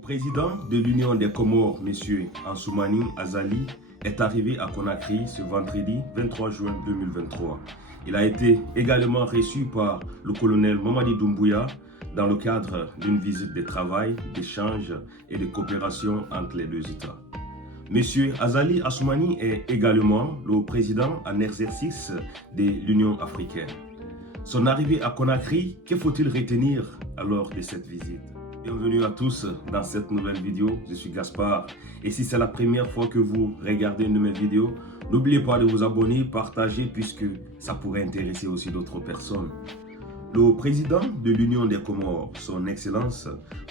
président de l'Union des Comores, M. Ansoumani Azali, est arrivé à Conakry ce vendredi 23 juin 2023. Il a été également reçu par le colonel Mamadi Doumbouya dans le cadre d'une visite de travail, d'échange et de coopération entre les deux États. M. Azali Assoumani est également le président en exercice de l'Union africaine. Son arrivée à Conakry, que faut-il retenir alors de cette visite? Bienvenue à tous dans cette nouvelle vidéo, je suis Gaspard et si c'est la première fois que vous regardez une de mes vidéos, n'oubliez pas de vous abonner, partager puisque ça pourrait intéresser aussi d'autres personnes. Le président de l'Union des Comores, son Excellence,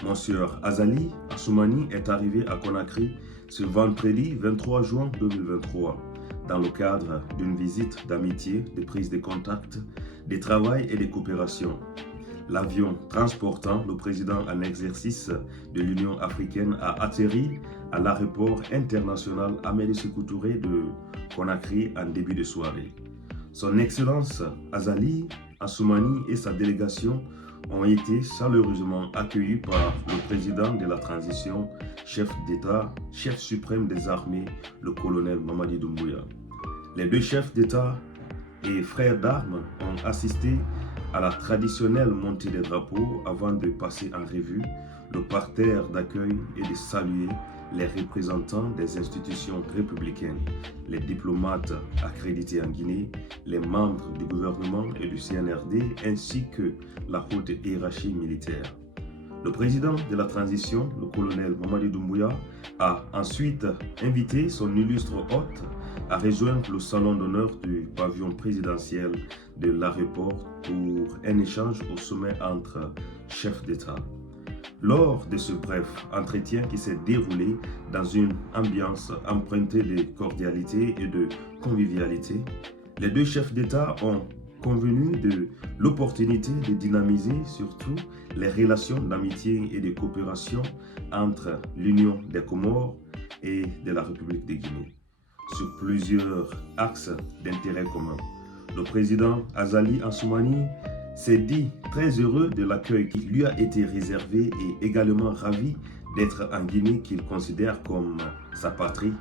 Monsieur Azali Assoumani, est arrivé à Conakry ce vendredi 23 juin 2023 dans le cadre d'une visite d'amitié, de prise de contact, de travail et de coopération. L'avion transportant le président en exercice de l'Union africaine a atterri à l'aéroport international Amédée Sékou Touré de Conakry en début de soirée. Son Excellence Azali Assoumani et sa délégation ont été chaleureusement accueillis par le président de la transition, chef d'État, chef suprême des armées, le colonel Mamadi Doumbouya. Les deux chefs d'État et frères d'armes ont assisté à la traditionnelle montée des drapeaux avant de passer en revue le parterre d'accueil et de saluer les représentants des institutions républicaines, les diplomates accrédités en Guinée, les membres du gouvernement et du CNRD ainsi que la haute hiérarchie militaire. Le président de la transition, le colonel Mamadi Doumbouya, a ensuite invité son illustre hôte à rejoindre le salon d'honneur du pavillon présidentiel de l'aéroport pour un échange au sommet entre chefs d'État. Lors de ce bref entretien qui s'est déroulé dans une ambiance empruntée de cordialité et de convivialité, les deux chefs d'État ont convenu de l'opportunité de dynamiser surtout les relations d'amitié et de coopération entre l'Union des Comores et de la République de Guinée sur plusieurs axes d'intérêt commun. Le président Azali Assoumani s'est dit très heureux de l'accueil qui lui a été réservé et également ravi d'être en Guinée qu'il considère comme sa patrie.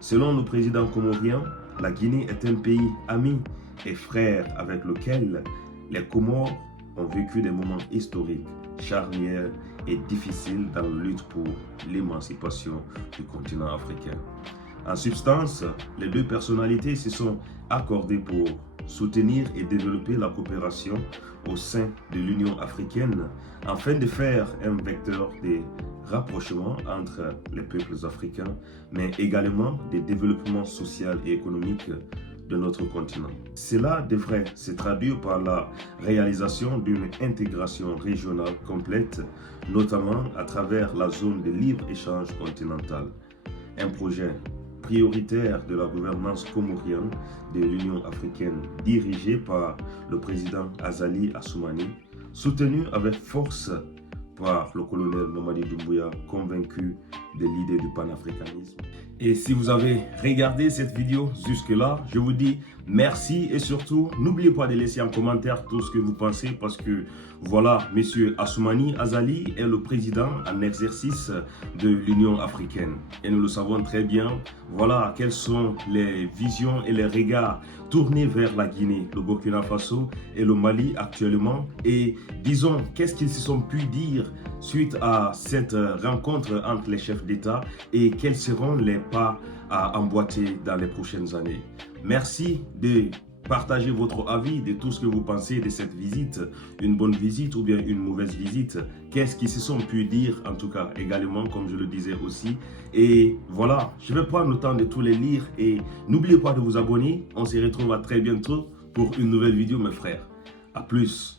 Selon le président comorien, la Guinée est un pays ami et frère avec lequel les Comores ont vécu des moments historiques, charnières et difficiles dans la lutte pour l'émancipation du continent africain. En substance, les deux personnalités se sont accordées pour soutenir et développer la coopération au sein de l'Union africaine afin de faire un vecteur de rapprochement entre les peuples africains, mais également de développement social et économique de notre continent. Cela devrait se traduire par la réalisation d'une intégration régionale complète, notamment à travers la zone de libre-échange continentale. Un projet prioritaire de la gouvernance comorienne de l'Union africaine dirigée par le président Azali Assoumani, soutenu avec force par le colonel Mamadi Doumbouya, convaincu de l'idée du panafricanisme. Et si vous avez regardé cette vidéo jusque-là, je vous dis merci et surtout, n'oubliez pas de laisser en commentaire tout ce que vous pensez parce que voilà, M. Assoumani Azali est le président en exercice de l'Union africaine. Et nous le savons très bien, voilà quelles sont les visions et les regards tournés vers la Guinée, le Burkina Faso et le Mali actuellement. Et disons, qu'est-ce qu'ils se sont pu dire suite à cette rencontre entre les chefs d'État et quels seront les pas à emboîter dans les prochaines années. Merci de partager votre avis de tout ce que vous pensez de cette visite, une bonne visite ou bien une mauvaise visite. Qu'est-ce qu'ils se sont pu dire en tout cas également comme je le disais aussi. Et voilà, je vais prendre le temps de tous les lire et n'oubliez pas de vous abonner. On se retrouve à très bientôt pour une nouvelle vidéo mes frères. À plus.